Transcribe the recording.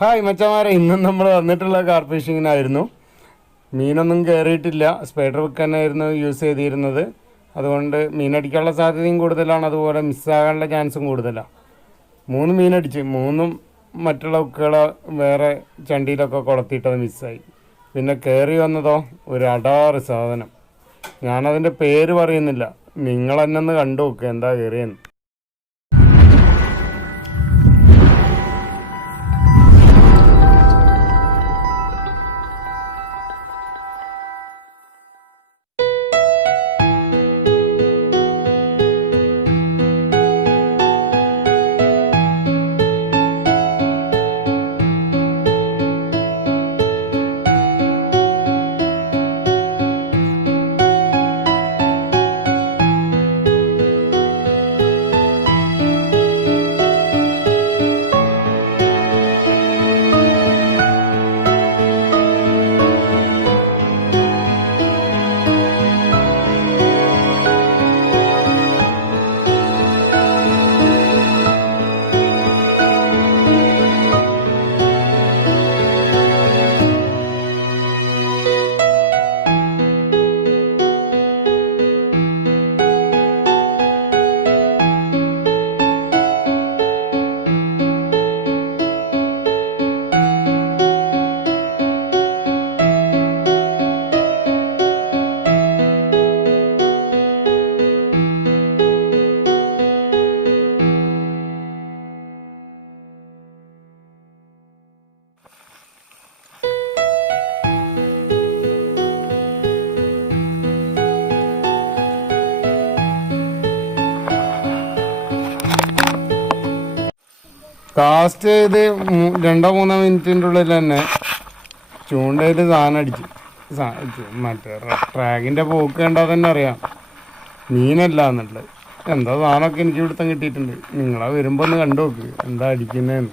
Hi മച്ചമാരെ, ഇന്നും നമ്മൾ വന്നിട്ടുള്ള കാർ ഫിഷിങ്ങിനായിരുന്നു. മീനൊന്നും കയറിയിട്ടില്ല. സ്പൈഡർ ഹുക്ക് തന്നെയായിരുന്നു യൂസ് ചെയ്തിരുന്നത്. അതുകൊണ്ട് മീനടിക്കാനുള്ള സാധ്യതയും കൂടുതലാണ്, അതുപോലെ മിസ്സാകാനുള്ള ചാൻസും കൂടുതലാണ്. 3 മീനടിച്ച്, 3ഉം മറ്റുള്ള ഹുക്കുകളെ വേറെ ചണ്ടിയിലൊക്കെ കൊളത്തിയിട്ടത് മിസ്സായി. പിന്നെ കയറി വന്നതോ ഒരു അടാറ് സാധനം. ഞാനതിൻ്റെ പേര് പറയുന്നില്ല, നിങ്ങൾ തന്നെ ഒന്ന് കണ്ടു നോക്കുക എന്താ കയറിയെന്ന്. കാസ്റ്റ് ചെയ്ത് 2-3 മിനിറ്റിൻ്റെ ഉള്ളിൽ തന്നെ ചൂണ്ടയിൽ സാധനം അടിച്ചു. മറ്റേ ട്രാഗിൻ്റെ പോക്ക് കണ്ടാൽ തന്നെ അറിയാം മീനല്ല എന്നുള്ളത്. എന്താ സാധനമൊക്കെ എനിക്ക് ഇവിടുത്തെ കിട്ടിയിട്ടുണ്ട്. നിങ്ങളെ വരുമ്പോൾ ഒന്ന് കണ്ടു നോക്ക് എന്താ അടിക്കുന്നതെന്ന്.